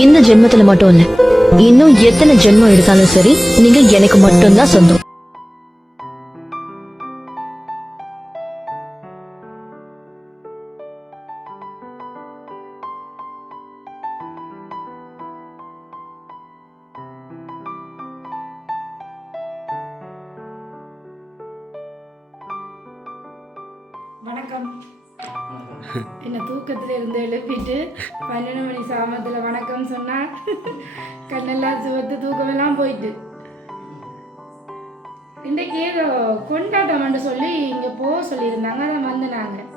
இந்த ஜென்மத்துல மட்டும் இல்ல, இன்னும் எத்தனை ஜென்மம் எடுத்தாலும் சரி, நீங்க எனக்கு மட்டும்தான் சொந்தம். வணக்கம். என்ன தூக்கத்தில் இருந்து எழுப்பிட்டு 12 மணி சாமத்தில் வணக்கம் சொன்னா கண்ணெல்லாம் சிவத்து தூக்கமெல்லாம் போயிட்டு இன்றைக்கு ஏதோ கொண்டாட்டம்னு சொல்லி இங்கே போக சொல்லியிருந்தாங்க. அதை வந்து நாங்கள்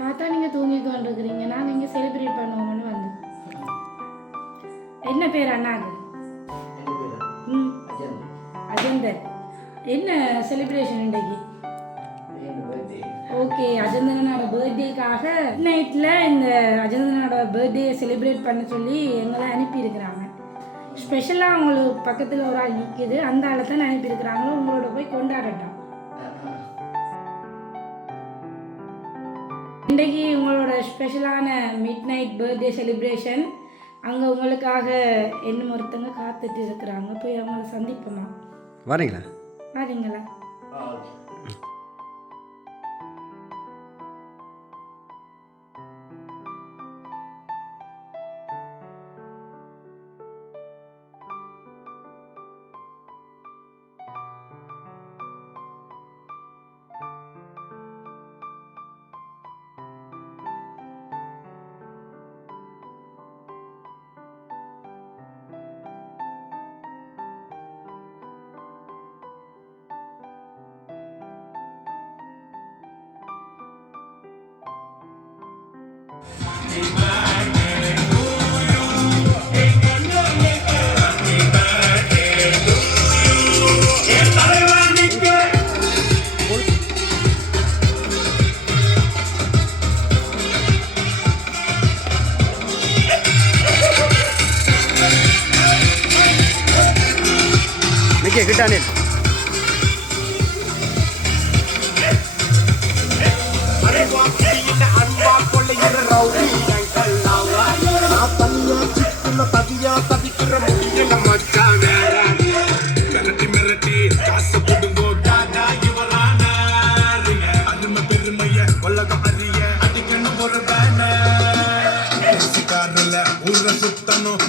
பார்த்தா நீங்கள் தூங்கி கொண்டிருக்கிறீங்க. நாங்கள் இங்கே செலிப்ரேட் பண்ணுவோம்னு வந்தோம். என்ன பேர் அண்ணாக்கு? அஜந்தர். என்ன செலிப்ரேஷன் இன்றைக்கு? ஓகே, அஜந்தனோட பர்த்டேக்காக நைட்டில் இந்த அஜந்தனோட பர்த்டே செலிப்ரேட் பண்ண சொல்லி எங்களை அனுப்பியிருக்கிறாங்க. ஸ்பெஷலாக உங்களுக்கு பக்கத்தில் ஒரு ஆள் நிற்கிது, அந்த ஆளை தான் அனுப்பியிருக்கிறாங்களோ உங்களோட போய் கொண்டாடட்டும். இன்றைக்கு உங்களோட ஸ்பெஷலான மிட் நைட் பர்த்டே செலிப்ரேஷன். அங்கே உங்களுக்காக என்ன ஒருத்தங்க காத்துட்டு இருக்கிறாங்க. போய் அவங்கள சந்திப்போமா? வரீங்களா? வரீங்களா? கிட்டானே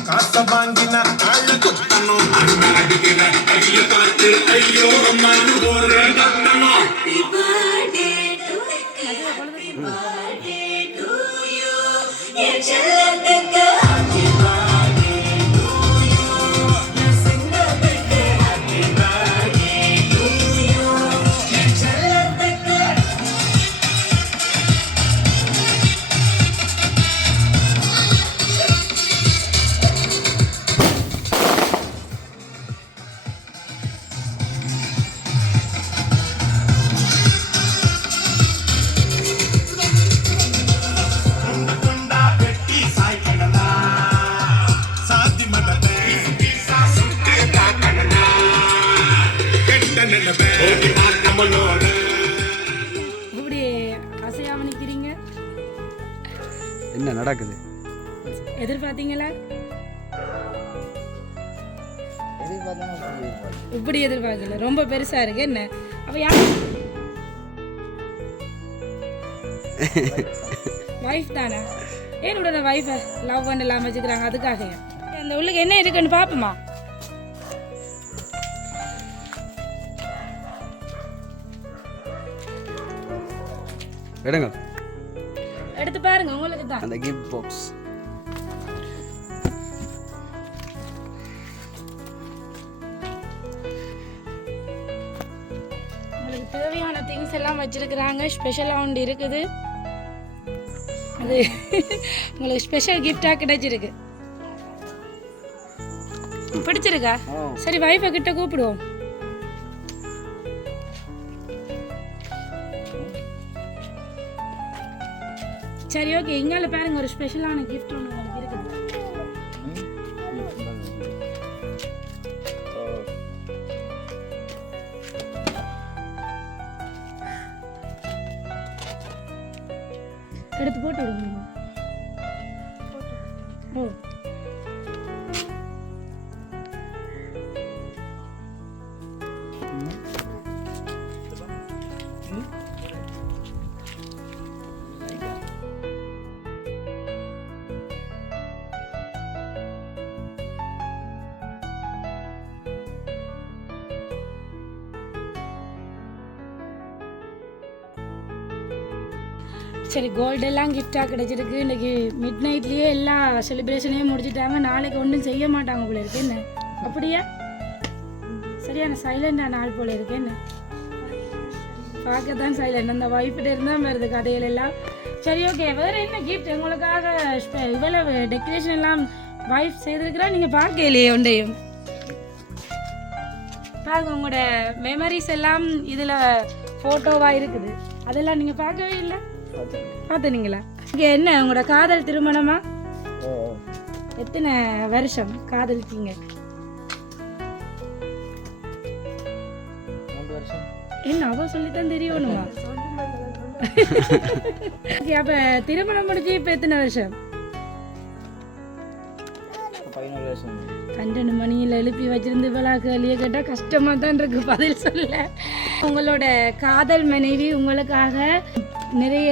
காச வாங்கின ஆள குத்தனோ அடிக்கிற ஐயோ காத்து ஐயோ மனு ஒரு கத்தனோ. இப்படி அசையாம நிக்கிறீங்க, என்ன நடக்குது? எதிர்பார்த்தீங்களா? இப்படி எதிர்பார்க்கல, ரொம்ப பெருசா இருக்கு. என்ன அப்ப யார் வைஃப் தானே? ஏன் உடனே வைஃபை லவ் பண்ணலாம் வச்சுக்கிறாங்க? அதுக்காக அந்த உள்ளுக்கு என்ன இருக்குன்னு பாப்போமா? எடுங்க, எடுத்து பாருங்க, உங்களுக்கு தான் அந்த கிஃப்ட் பாக்ஸ். உங்களுக்கு தேவையான திங்ஸ் எல்லாம் வச்சிருக்கிறாங்க. ஸ்பெஷலாக ஒன்று இருக்குது, அது உங்களுக்கு ஸ்பெஷல் கிஃப்டாக கிடைச்சிருக்கு. பிடிச்சிருக்கா? சரி, வைஃபை கிட்ட கூப்பிடுவோம். சரி, ஓகே. இங்கால பாருங்க, ஒரு ஸ்பெஷலான கிஃப்ட் ஒன்று உங்களுக்கு இருக்குது. எடுத்து போட்டு விடுங்க. ஓ, சரி, கோல்டெல்லாம் கிஃப்டாக கிடைச்சிருக்கு. இன்றைக்கி மிட் நைட்லேயே எல்லா செலிப்ரேஷனையும் முடிச்சுட்டாங்க. நாளைக்கு ஒன்றும் செய்ய மாட்டாங்க போல இருக்கு. என்ன அப்படியா? சரியான சைலண்டாக நாள் போல இருக்கு. என்ன பார்க்கத்தான் சைலண்ட். அந்த வைஃப்கிட்ட இருந்தால் வருது கதைகள் எல்லாம். சரி, ஓகே. வேறு என்ன கிஃப்ட் உங்களுக்காக? இவ்வளவு டெக்கரேஷன் எல்லாம் வைஃப் செய்திருக்கிறா. நீங்கள் பார்க்கலையே ஒன்றையும். பாருங்க, உங்களோட மெமரிஸ் எல்லாம் இதில் ஃபோட்டோவாக இருக்குது. அதெல்லாம் நீங்கள் பார்க்கவே இல்லை. பார்த்துனீங்களா? இங்கே என்ன உங்களோட காதல் திருமணமா? எத்தனை வருஷம் காதலிச்சிங்க? 3 வருஷம். என்ன அவ சொல்லித்தான் தெரியணுமா? அப்ப திருமணம் முடிச்சு இப்ப எத்தனை வருஷம்? 11 வருஷம். 12 மணியில் எழுப்பி வச்சிருந்து விழாக்கலிய கேட்டால் கஷ்டமாக தான் இருக்கு பதில் சொல்ல. உங்களோட காதல் மனைவி உங்களுக்காக நிறைய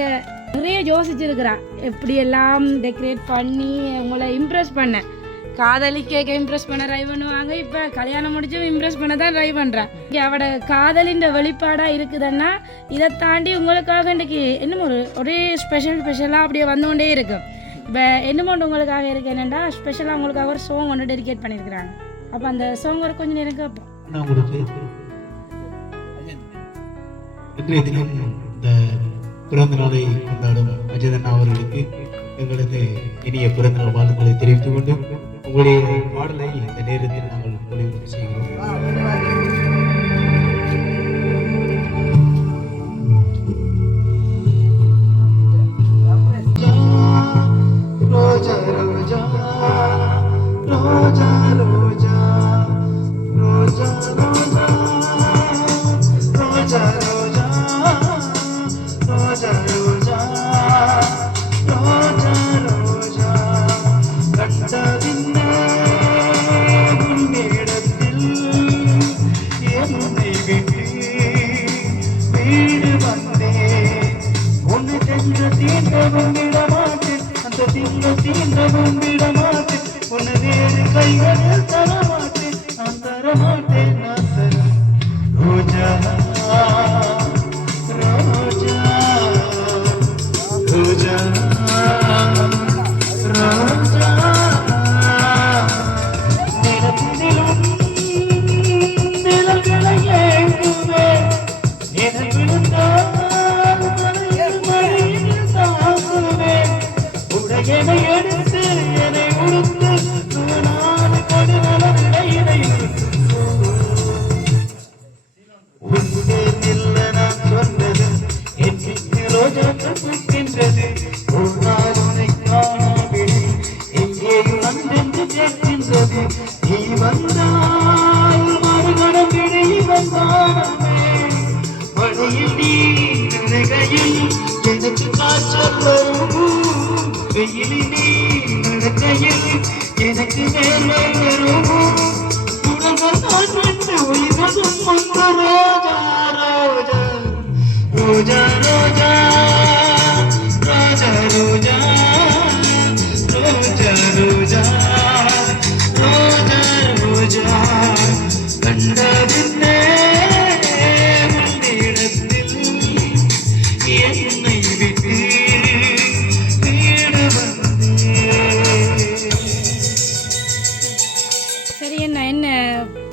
யோசிச்சிருக்கிறா. எப்படியெல்லாம் டெக்கரேட் பண்ணி உங்களை இம்ப்ரெஸ் பண்ண. காதலிக்க இம்ப்ரெஸ் பண்ண ட்ரை பண்ணுவாங்க. இப்போ கல்யாணம் முடிச்சும் இம்ப்ரெஸ் பண்ண தான் ட்ரை பண்ணுறேன். இங்கே அவட காதலின் வெளிப்பாடாக இருக்குதுன்னா இதை தாண்டி உங்களுக்காக இன்றைக்கி இன்னும் ஒரே ஸ்பெஷலாக அப்படியே வந்துகொண்டே இருக்கும். இப்போ என்னமோ உங்களுக்காக இருக்கு என்னென்னா ஸ்பெஷலாக உங்களுக்காக ஒரு சாங் ஒன்று டெடிகேட் பண்ணியிருக்கிறாங்க. அப்போ அந்த சாங் ஒரு கொஞ்சம் நேரம் கேட்போம். இன்றைய தினம் இந்த பிறந்த நாளை கொண்டாடும் அஜயன் அவர்களுக்கு எங்களது இனிய பிறந்தநாள் வாழ்த்துக்களை தெரிவித்துக் கொண்டு உங்களுடைய பாடலை இந்த நேரத்தில் நாங்கள் ஒளிபரப்பு செய்கிறோம்.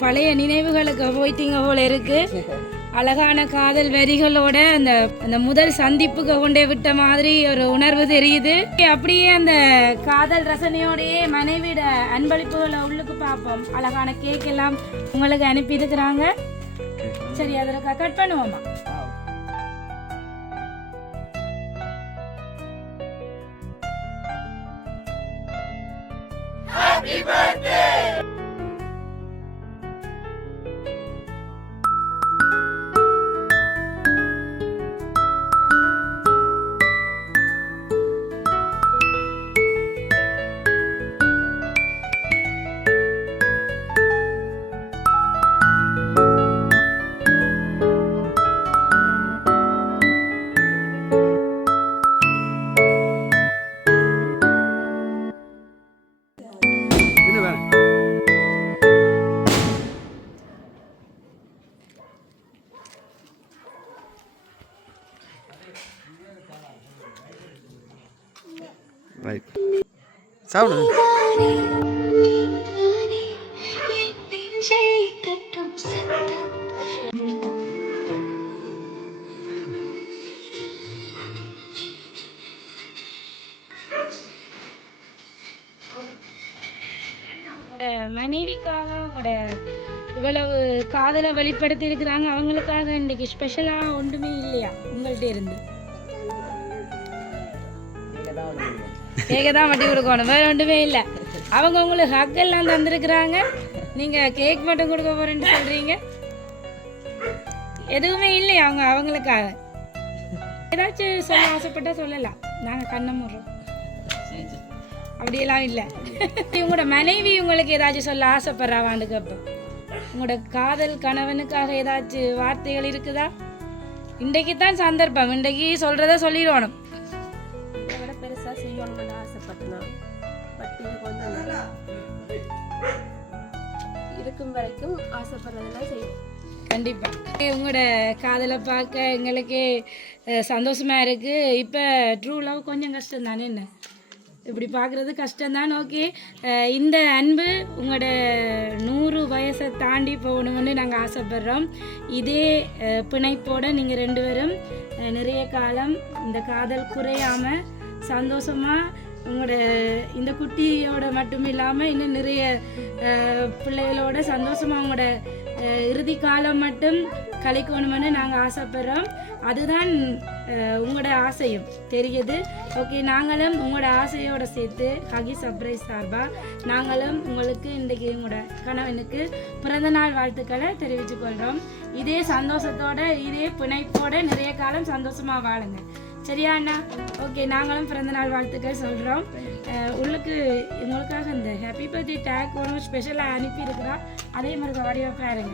பழைய நினைவுகளுக்கு போயிட்டீங்க போல இருக்கு. அழகான காதல் வரிகளோட அந்த முதல் சந்திப்புக்கு கொண்டே விட்ட மாதிரி ஒரு உணர்வு தெரியுது. அப்படியே அந்த காதல் ரசனையோடையே மனைவியோட அன்பளிப்புகளை உள்ளுக்கு பார்ப்போம். அழகான கேக் எல்லாம் உங்களுக்கு அனுப்பி இருக்கிறாங்க. சரி, அதில் கட் பண்ணுவோமா? Happy birthday! சாப்பிடுங்க. மனைவிக்காக அவங்களோட இவ்வளவு காதலை வெளிப்படுத்தி இருக்கிறாங்க. அவங்களுக்காக இன்னைக்கு ஸ்பெஷலாக ஒன்றுமே இல்லையா உங்கள்கிட்ட இருந்து? கேக்க தான் மட்டும் கொடுக்கணும், வேறு ஒன்றுமே இல்லை. அவங்க உங்களுக்கு ஹக் எல்லாம் தந்துருக்குறாங்க, நீங்கள் கேக் மட்டும் கொடுக்க போகிறேன்னு சொல்கிறீங்க. எதுவுமே இல்லையா அவங்களுக்காக? ஏதாச்சும் சொல்ல ஆசைப்பட்டா சொல்லலாம், நாங்கள் கண்ணை மூடுறோம். அப்படியெல்லாம் இல்லை. உங்களோட மனைவி உங்களுக்கு ஏதாச்சும் சொல்ல ஆசைப்படுறாவான்னு கேட்போம். உங்களோட காதல் கணவனுக்காக ஏதாச்சும் வார்த்தைகள் இருக்குதா? இன்றைக்கு தான் சந்தர்ப்பம், இன்றைக்கு சொல்கிறத சொல்லிடணும். பெருசாக செய்யணும்னு ஆசைப்பட்டேன். பட் இது கொஞ்சம் இருக்கும் வரைக்கும் ஆசைப்படுறதெல்லாம் செய்யும். கண்டிப்பாக உங்களோட காதலை பார்க்க எங்களுக்கு சந்தோஷமாக இருக்குது. இப்போ ட்ரூ லவ் கொஞ்சம் கஷ்டம் தானே, என்ன இப்படி பார்க்குறது கஷ்டம்தான். ஓகே, இந்த அன்பு உங்களோட 100 வயசை தாண்டி போகணும்னு நாங்கள் ஆசைப்படுறோம். இதே பிணைப்போடு நீங்கள் 2 பேரும் நிறைய காலம் இந்த காதல் குறையாமல் சந்தோஷமாக உங்களோட இந்த குட்டியோட மட்டும் இல்லாமல் இன்னும் நிறைய பிள்ளைகளோட சந்தோஷமாக உங்களோட இறுதி காலம் மட்டும் கழிக்கணும்னு நாங்கள் ஆசைப்படுறோம். அதுதான் உங்களோட ஆசையும் தெரியுது. ஓகே, நாங்களும் உங்களோட ஆசையோடு சேர்த்து ஹகி சர்ப்ரைஸ் சார்பாக நாங்களும் உங்களுக்கு இன்றைக்கி உங்களோட கணவனுக்கு பிறந்தநாள் வாழ்த்துக்களை தெரிவித்துக்கொள்கிறோம். இதே சந்தோஷத்தோட இதே பிணைப்போட நிறைய காலம் சந்தோஷமாக வாழுங்க. சரியா அண்ணா? ஓகே, நாங்களும் பிறந்தநாள் வாழ்த்துக்கள் சொல்கிறோம். உங்களுக்காக இந்த ஹாப்பி பர்த்டே டேக் ஒன்று ஸ்பெஷலாக அனுப்பியிருக்கிறோம். அதே மாதிரி வடிவாக பாருங்க.